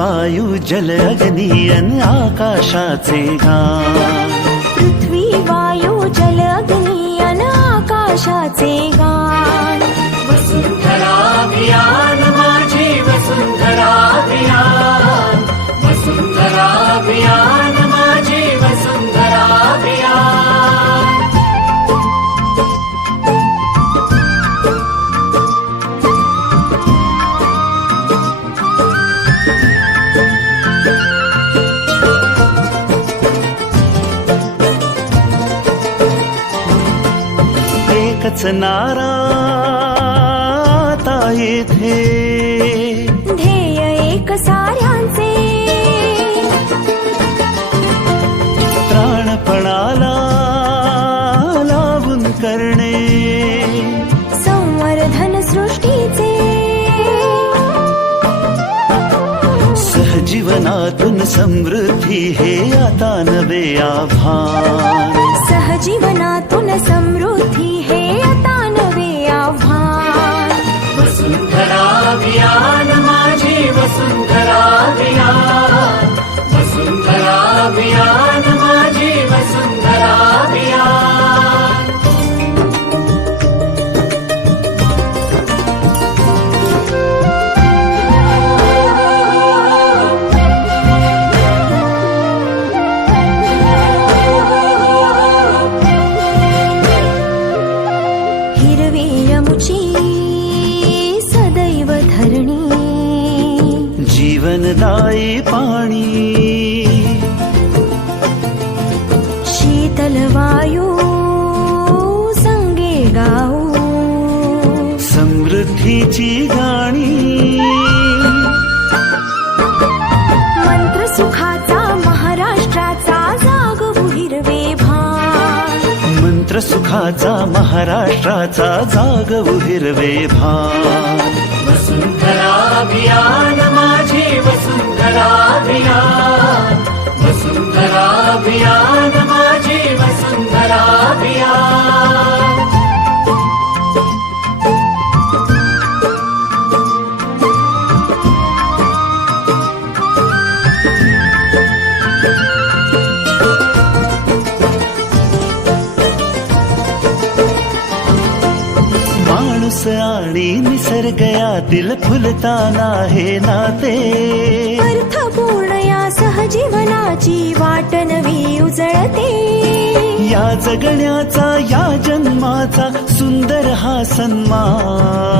वायू जल अग्नि आकाशाचे गान पृथ्वी वायू जल नारा आता येथे ध्येय एक साऱ्यांचे. प्राणपणाला लावून करणे. संवर्धन सृष्टीचे. सहजीवनातून समृद्धी हे आता नवे आभान वसुंधरा अभियान माझी वसुंधरा अभियान वसुंधरा अभियान माझी वसुंधरा अभियान हिरवी रमुची जीवनदायी पाणी। शीतल वायू संगे गाऊ। समृद्धीची गाणी। मंत्र सुखाचा महाराष्ट्राचा जागवू हिरवे भान। मंत्र सुखाचा महाराष्ट्राचा जागवू हिरवे भान। वसुंधरा अभियान माणूस आणि निसर्ग यातील फुलताना हे नाते। अर्थपूर्ण या सहजीवनाची वाट नवी उजळते। या जगण्याचा या जन्माचा सुंदर हा सन्मान।